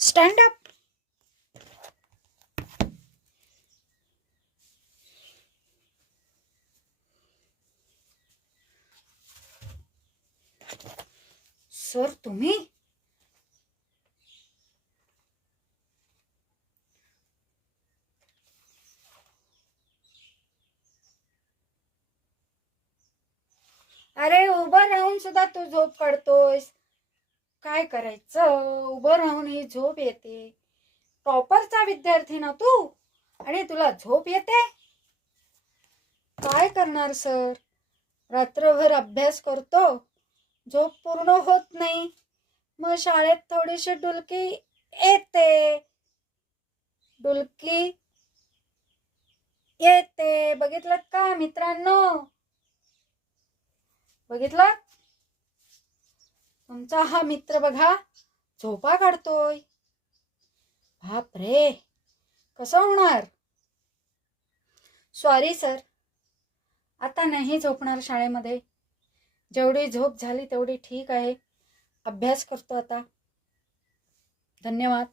Stand up. Sir तुम्ही? अरे उभं राहून सुद्धा तू झोप काढतोयस. काय करायचं, उभं राहून ही झोप येते. टॉपरचा विद्यार्थी ना तू, आणि तुला झोप येते. काय करणार सर, रात्रभर अभ्यास करतो, झोप पूर्ण होत नाही, मग शाळेत थोडीशी डुलकी येते. डुलकी येते, बघितलं का मित्रांनो? बघितलं, तुमचा हा मित्र बघा झोपा काढतोय. बाप रे, कसं होणार? सॉरी सर, आता नाही झोपणार शाळेमध्ये. जेवढी झोप झाली तेवढी ठीक आहे. अभ्यास करतो आता. धन्यवाद.